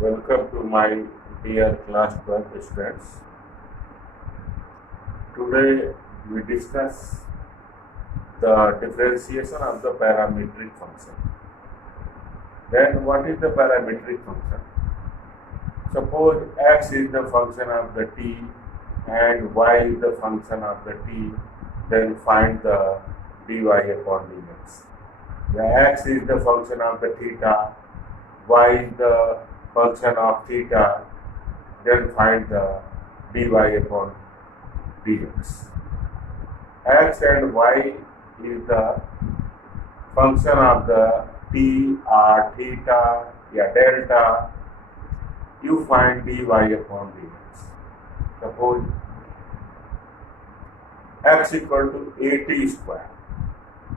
Welcome to my dear class 12 students. Today we discuss the differentiation of the parametric function. Then what is the parametric function? Suppose x is the function of the t and y is the function of the t, then find the dy upon dx. The x is the function of the theta, y is the function of theta, then find the dy upon dx. X and y is the function of the t or theta, delta. You find dy upon dx. Suppose x equal to 80 square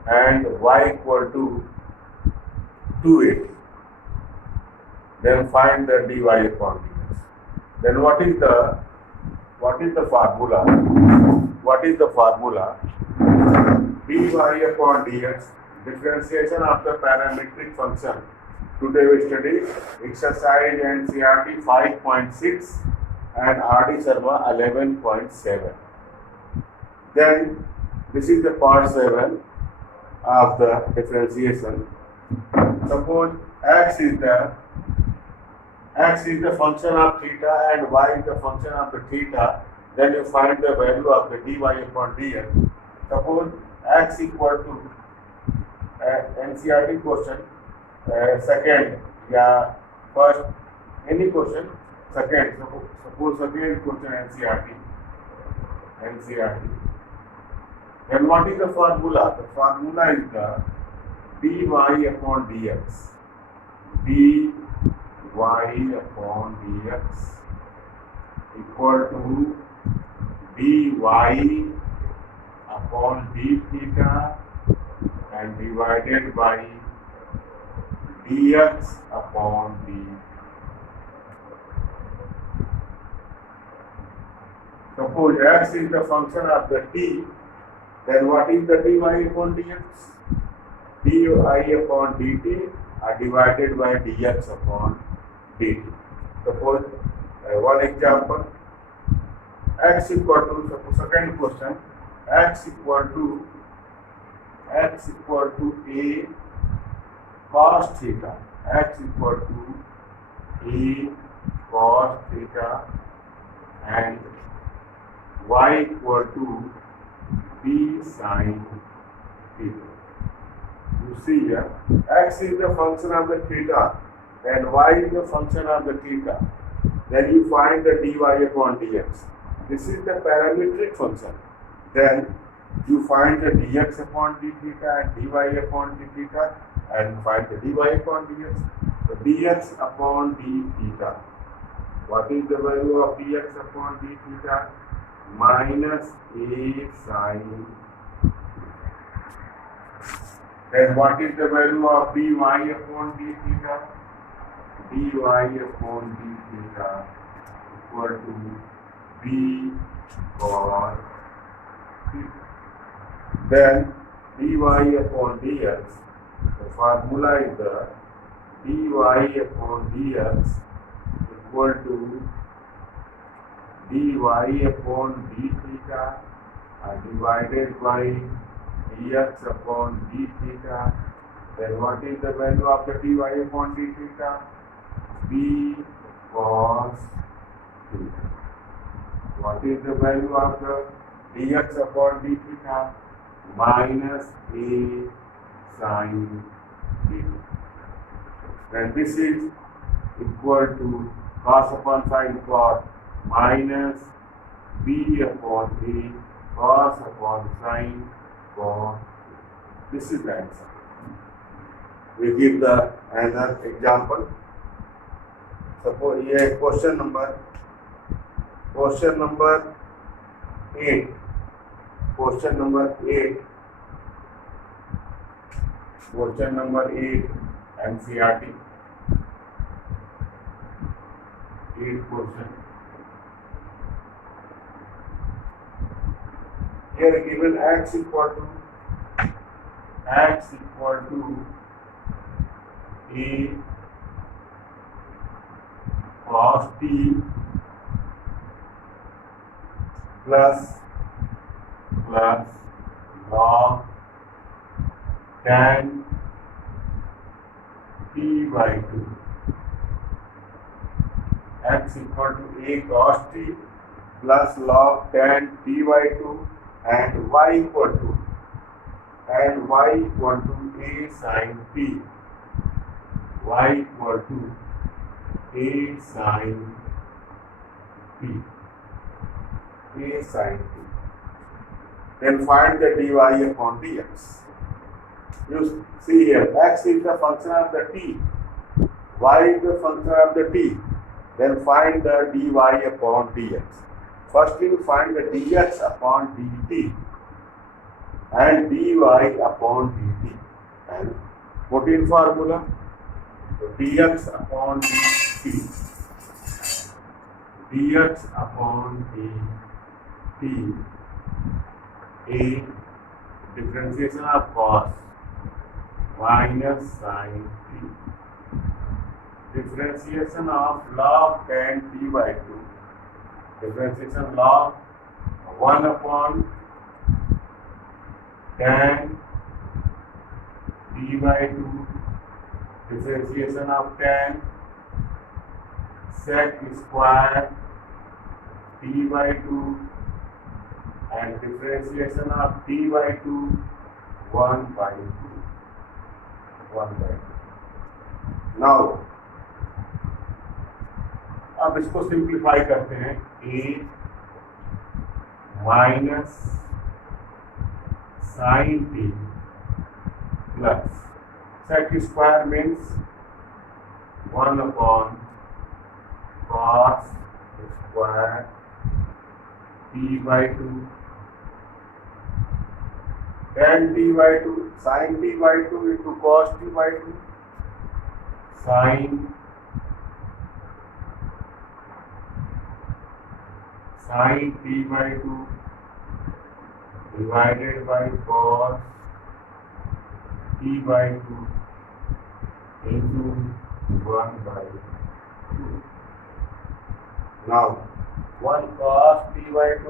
and y equal to 280. Then find the dy upon dx. Then what is the formula? What is the formula? dy upon dx, differentiation of the parametric function. Today we study exercise NCERT 5.6 and RD Sharma 11.7. Then this is the part 7 of the differentiation. Suppose x is the function of theta and y is the function of the theta, then you find the value of the dy upon dx. Suppose x equal to NCERT question, second, first, any question, second, suppose second question NCERT. Then what is the formula? The formula is the dy upon dx. dy upon dx equal to dy upon d theta and divided by dx upon d. Suppose x is the function of the t, then what is the dy upon dx? dy upon dt are divided by dx upon dt. Suppose one example, x equal to, suppose second question, x equal to a cos theta, x equal to a cos theta and y equal to b sin theta. You see here, x is the function of the theta and y is the function of the theta. Then you find the dy upon dx. This is the parametric function. Then you find the dx upon d theta and dy upon d theta and find the dy upon dx. So dx upon d theta. What is the value of dx upon d theta? Minus a sin. Then what is the value of dy upon d theta? dy upon d theta equal to b cos theta. Then dy upon dx, the formula is the dy upon dx equal to dy upon d theta divided by dx upon d theta. Then what is the value of the dy upon d theta? b cos theta. What is the value of the dx upon d theta? Minus a sin theta. Then this is equal to cos upon sin cos minus b upon a cos upon sin cos. This is the answer. We give the another example. Suppose here question number 8. Question number 8 NCERT. 8 question. Here given x equal to a cos t plus log tan t by 2 x equal to a cos t plus log tan t by 2 and y equal to a sin t, y equal to a sin t, then find the dy upon dx. You see here, x is the function of the t, y is the function of the t, then find the dy upon dx. First you find the dx upon dt and dy upon dt and put in formula. So dx upon dt, dx upon dt, a differentiation of cos minus sin t, differentiation of log tan t by 2, differentiation log 1 upon tan t by 2, differentiation of tan sec square t by 2 and differentiation of t by 2 1 by 2. Now अब इसको simplify करते हैं, a minus sine t plus sec square means 1 upon cos square t by 2 tan t by 2 sin t by 2 into cos t by 2 sin t by 2 divided by cos t by 2 into 1 by 2. Now 1 cos t by 2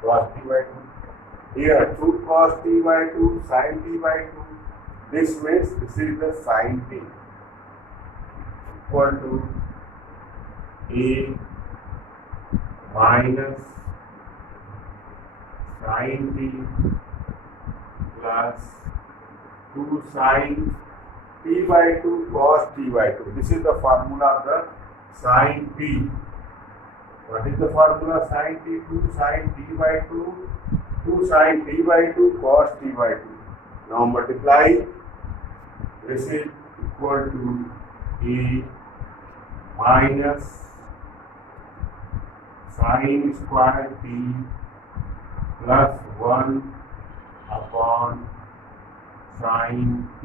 cos t by 2. Here 2 cos t by 2 sin t by 2. This means this is the sin t equal to a minus sin t plus 2 sin t by 2 cos t by 2. This is the formula of the sin t. What is the formula sin t? 2 sin t by 2, 2 sin t by 2 cos t by 2. Now multiply. This is equal to a minus sin square t plus 1 upon sin t.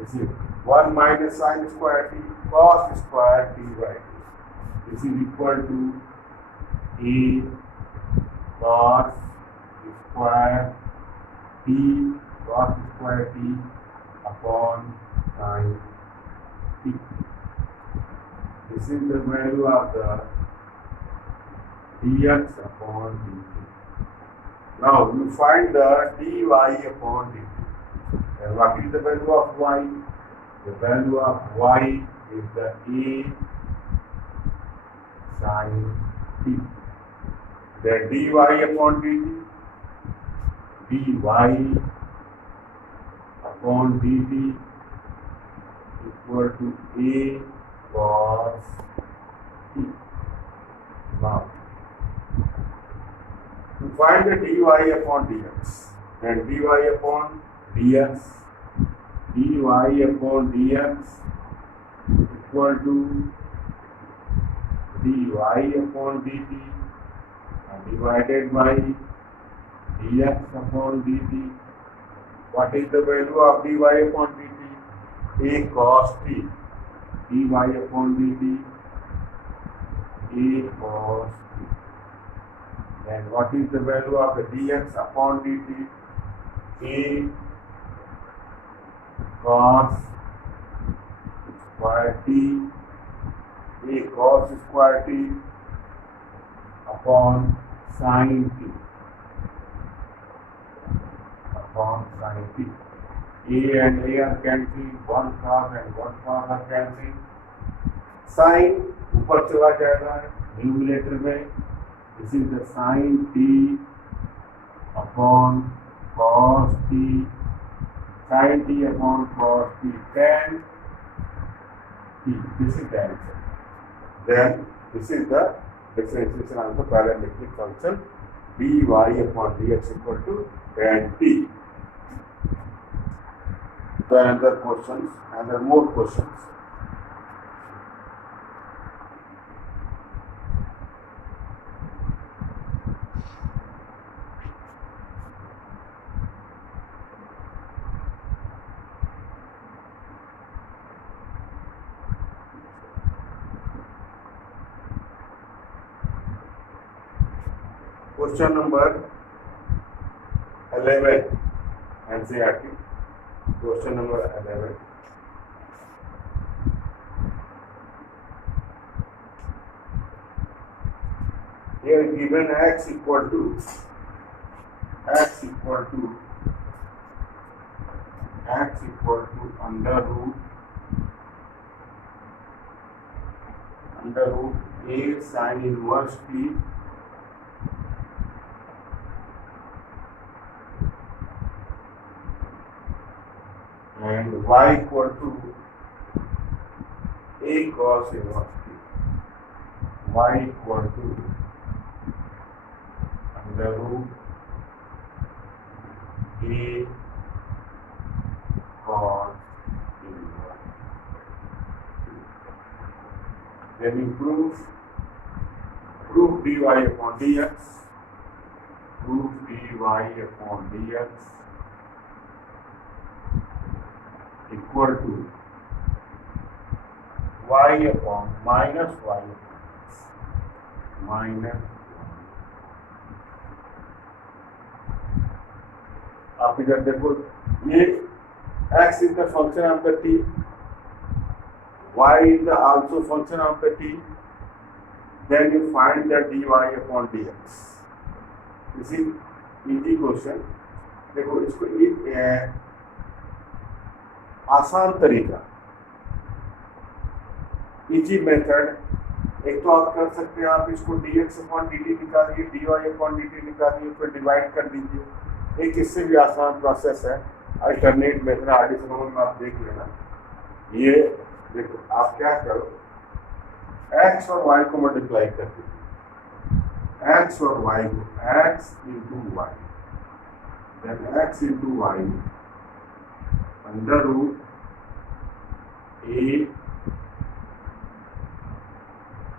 This is 1 minus sin square t cos square t by 2. This is equal to a cos square t upon sin t. This is the value of the dx upon dt. Now you find the dy upon dt. And what is the value of y? The value of y is the a sin t. The dy upon dt, dy upon dt equal to a cos t. Now to find the dy upon dx, then dy upon dx equal to dy upon dt divided by dx upon dt. What is the value of dy upon dt? A cos t. Dy upon dt a cos t. And what is the value of the dx upon dt? A cos square t a cos square t upon sin t upon sin t. A and A are cancelled, one cos and one cos are cancelled. Sin ऊपर चला जाएगा numerator में. This is the sin t upon cos t, sin t upon cos t, tan t. This is the answer. Then this is the differentiation of the parametric function dy upon dx equal to tan t. So another questions, another more questions. Question number 11, NCERT. Question number 11. Here given x equal to under root a sin inverse t and y equal to a cos inverse t. Y equal to under root a cos inverse t. Then we prove dy upon dx. Prove dy upon dx equal to y upon minus y upon x. Minus आप इधर देखो, ये x is the function of the t, y is the also function of the t. Then you find the dy upon dx. This is easy question. देखो इसको एक आसान तरीका, easy method, एक तो आप कर सकते हैं, आप इसको dx अपॉन dt निकालिए, dy अपॉन dt निकालिए, फिर डिवाइड कर दीजिए. एक इससे भी आसान प्रोसेस है, अल्टरनेट मेथड एडिशन में आप देख लेना. ये देखो आप क्या करो, x और y को मल्टीप्लाई कर दीजिए, x और y को, x into y, then x into y under root a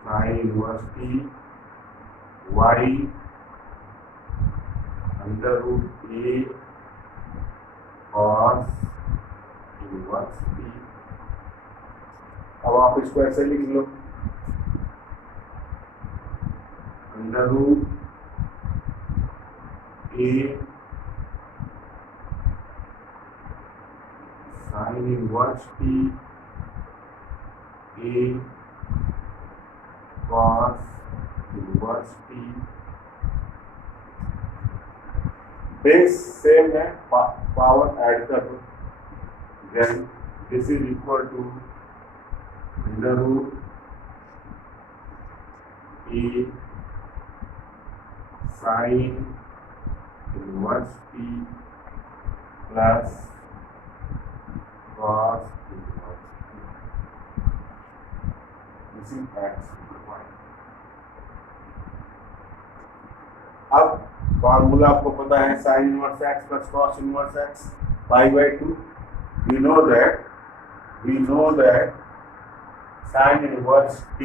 sin inverse t y under root a cos inverse t. अब आप इसको ऐसे लिख लो, under root a sin inverse t a cos inverse t. Base same है, power add कर दो. Then this is equal to under root a sin inverse t plus cos inverse t. This is x equal to y. अब formula आपको पता है, sin inverse x plus cos inverse x pi by 2. We know that sin inverse t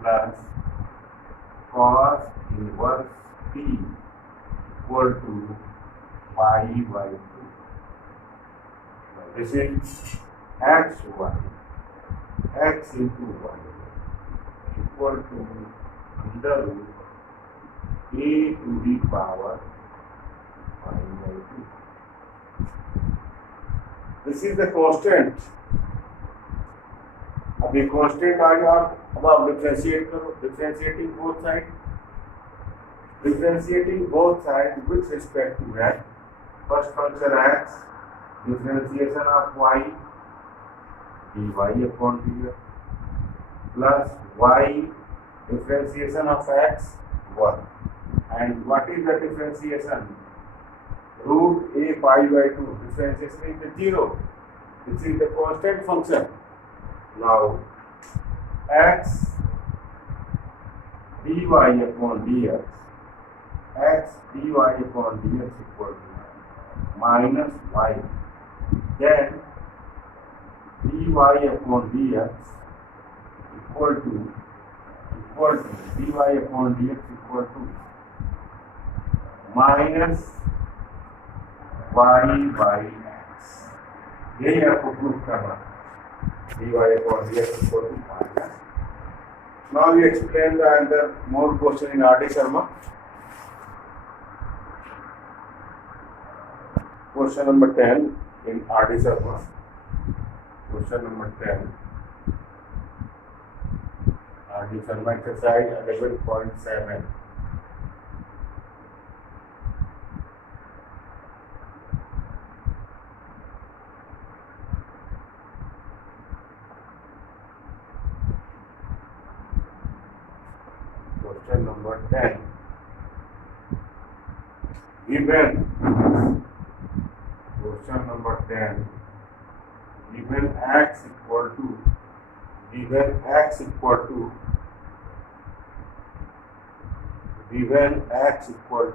plus cos inverse t equal to pi by 2. This is x into y equal to under root a to the power pi by 2. This is the constant. अब ये constant आ गया, अब आप differentiate करो, differentiating both side, differentiating both side with respect to x, first function x, differentiation of y dy upon dx plus y differentiation of x 1, and what is the differentiation? Root a pi by 2, differentiation is 0. This is the constant function. Now x dy upon dx, x dy upon dx equal to minus y, then dy upon dx equal to dy upon dx equal to minus y by x. यही आपको proof करना, dy upon dx equal to minus. Now we explain the other more question in R.D. Sharma. Question number 10 in R.D. Sharma. Question number 10. R.D. Sharma exercise 11.7. Question number 10. Given question number 10. Given x equal to given x equal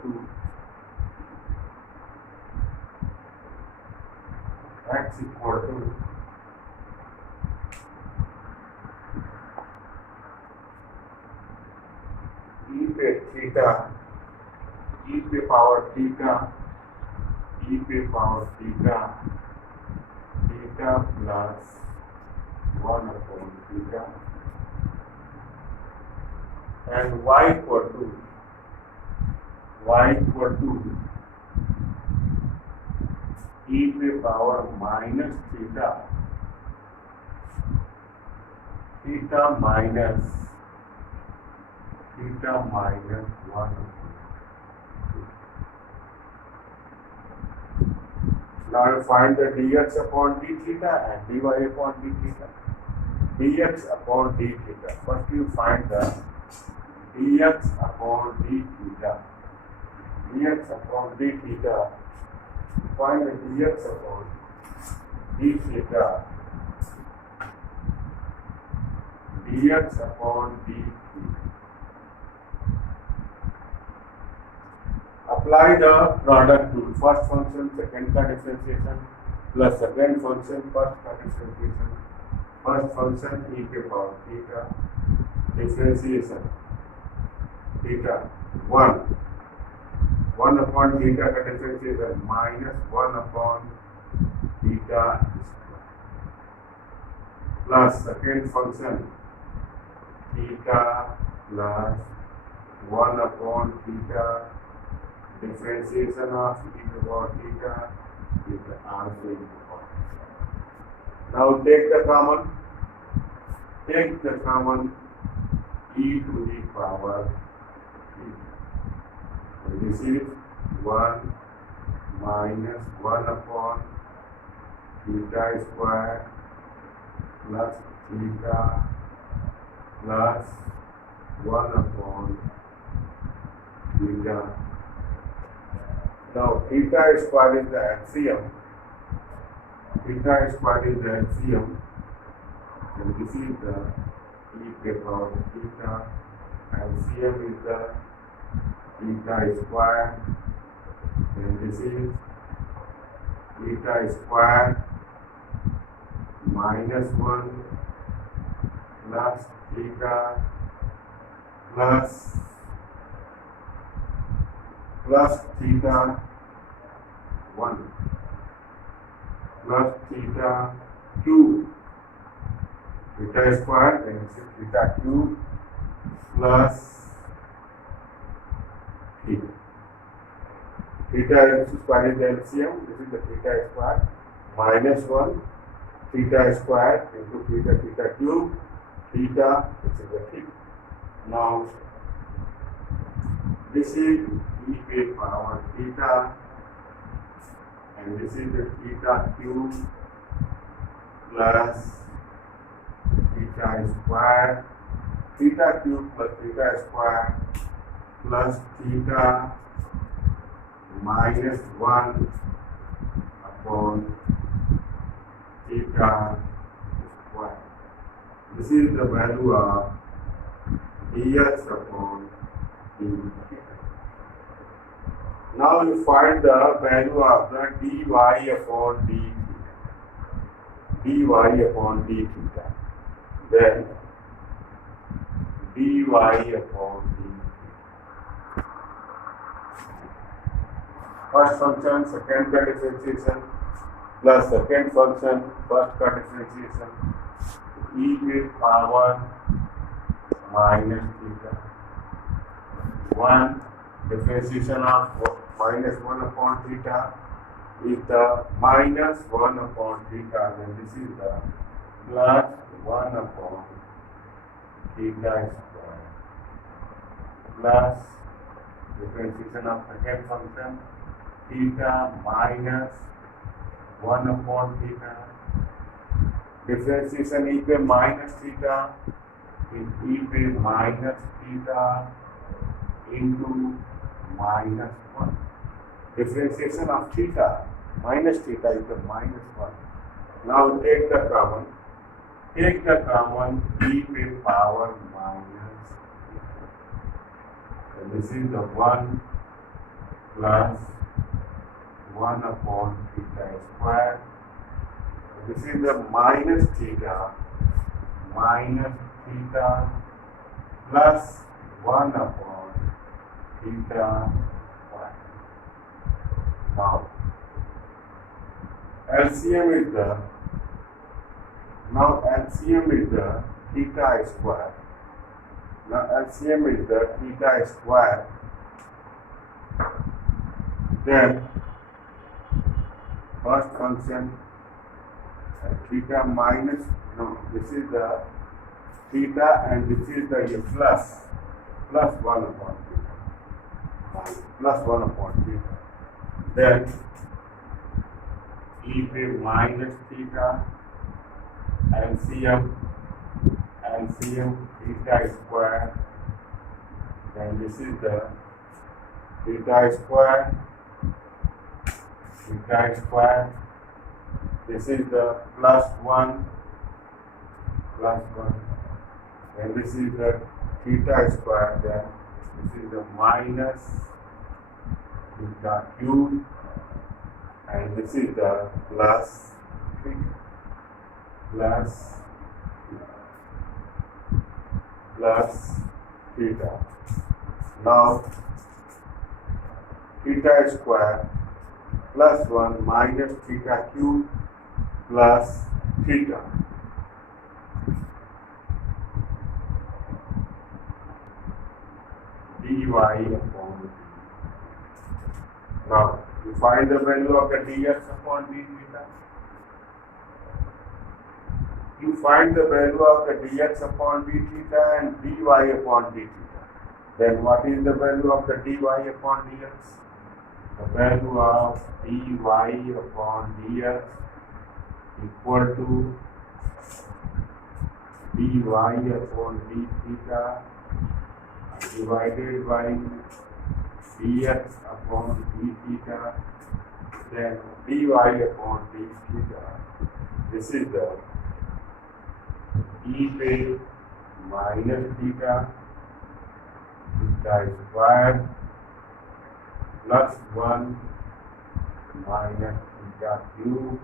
to e पे theta, e पे power theta, e पे power theta, theta plus 1 upon theta, and y equal to e पे power minus theta, theta minus 1 upon. Now you find the dx upon d theta and dy upon d theta. Dx upon d theta. First you find the dx upon d theta. Dx upon d theta. Find the dx upon d theta. Dx upon d theta. Apply the product rule. First function second का differentiation plus second function first का differentiation. First function e के power theta, differentiation theta 1 upon theta का differentiation minus 1 upon theta square plus second function theta plus 1 upon theta, differentiation of e to the power theta is also e to the power. Now take the common e to the power theta. So this is 1 minus 1 upon theta square plus theta plus 1 upon theta. Now theta square is the LCM. Theta square is the LCM. And this is the e to the power theta. LCM is the theta square. And this is theta square minus 1 plus theta plus theta 1 plus theta cube, theta square, then this is theta cube plus theta. Theta square is the LCM. This is the theta square. minus 1 theta square into theta cube, theta, this is the theta. Now, this is e to power theta, and this is the theta cube plus theta square, theta cube plus theta square plus theta minus 1 upon theta square. This is the value of dx upon dt. Now you find the value of the dy upon d theta. dy upon d theta. Then dy upon d theta. First function, second cut differentiation, plus second function, first cut differentiation, e to power minus theta. 1 differentiation of minus 1 upon theta is the minus 1 upon theta, then this is the plus 1 upon theta square plus differentiation of second function theta minus 1 upon theta, differentiation e to minus theta is e to minus theta into minus 1. Differentiation of theta minus theta is the minus 1. Now take the common. Take the common e to power minus theta. So this is the 1 plus 1 upon theta square. This is the minus theta plus 1 upon theta square. Now LCM is the theta square. Now LCM is the theta square. Then first function theta minus, no, this is the theta and this is the plus 1 upon theta, plus 1 upon theta. Then e to minus theta, LCM theta square, then this is the theta square, this is the plus 1, and this is the theta square, then this is the minus theta cube, and this is the plus theta. Now theta square plus 1 minus theta cube plus theta. dy upon d. Now you find the value of the dx upon d theta. You find the value of the dx upon d theta and dy upon d theta. Then what is the value of the dy upon dx? The value of dy upon dx equal to dy upon d theta divided by dx upon d theta, then dy upon d theta. This is the e to minus theta square plus 1 minus theta cube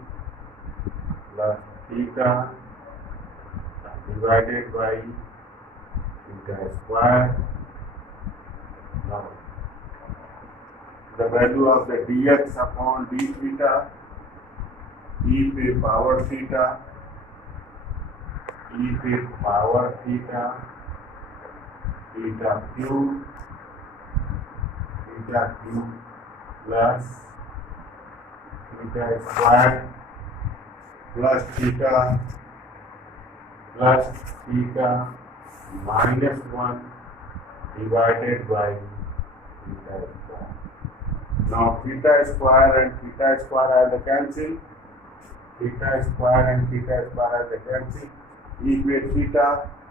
plus theta divided by theta square. Now, the value of the dx upon d theta, e to power theta cube plus theta square plus theta minus 1 divided by theta square. Now theta square and theta square as a cancel. Theta square and theta square as a cancel. Equate theta